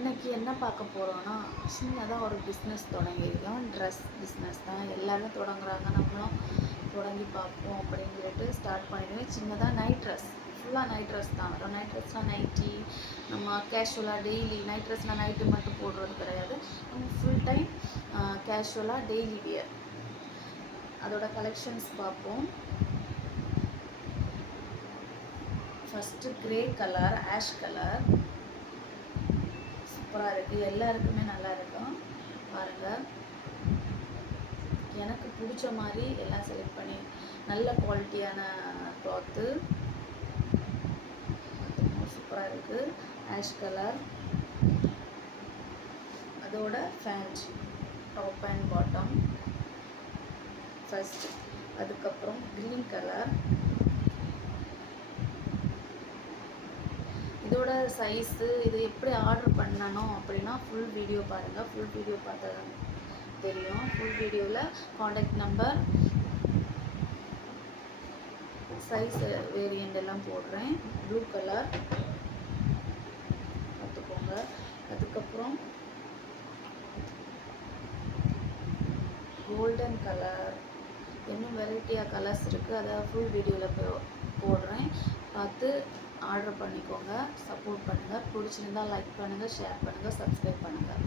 இன்றைக்கி என்ன பார்க்க போகிறோன்னா, சின்னதாக ஒரு பிஸ்னஸ் தொடங்கியிருக்கோம். ட்ரெஸ் பிஸ்னஸ் தான். எல்லோரும் தொடங்குறாங்க, நம்மளும் தொடங்கி பார்ப்போம் அப்படின்னு சொல்லிட்டு ஸ்டார்ட் பண்ணிடுவேன். சின்னதாக நைட் ட்ரெஸ், ஃபுல்லாக நைட் ட்ரெஸ் தான் வரும். நைட் ட்ரெஸ்னால் நைட்டி, நம்ம கேஷுவலாக டெய்லி நைட் ட்ரெஸ்னால் நைட்டு மட்டும் போடுறது கிடையாது. நம்ம ஃபுல் டைம் கேஷுவலாக டெய்லி வியர். அதோட கலெக்ஷன்ஸ் பார்ப்போம். First grey colour, ash colour சூப்பராக இருக்குது. எல்லாருக்குமே நல்லா இருக்கும். பாருங்கள், எனக்கு பிடிச்ச மாதிரி எல்லாம் செலக்ட் பண்ணி நல்ல குவாலிட்டியான க்ளாத்து சூப்பராக இருக்குது. ஆஷ் கலர், அதோட pant top and bottom first. அதுக்கப்புறம் க்ரீன் கலர், இதோட சைஸு இது எப்படி ஆர்டர் பண்ணணும் அப்படின்னா ஃபுல் வீடியோ பாருங்கள். ஃபுல் வீடியோ பார்த்தா தெரியும். ஃபுல் வீடியோவில் காண்டாக்ட் நம்பர், சைஸ் வேரியண்ட் எல்லாம் போடுறேன். ப்ளூ கலர் பார்த்துக்கோங்க. அதுக்கப்புறம் கோல்டன் கலர், இன்னும் வெரைட்டியாக கலர்ஸ் இருக்குது. அதை ஃபுல் வீடியோவில் போடுறேன். பார்த்து ஆர்டர் பண்ணிக்கோங்க. சப்போர்ட் பண்ணுங்கள். பிடிச்சிருந்தால் லைக் பண்ணுங்கள், ஷேர் பண்ணுங்கள், சப்ஸ்கிரைப் பண்ணுங்கள்.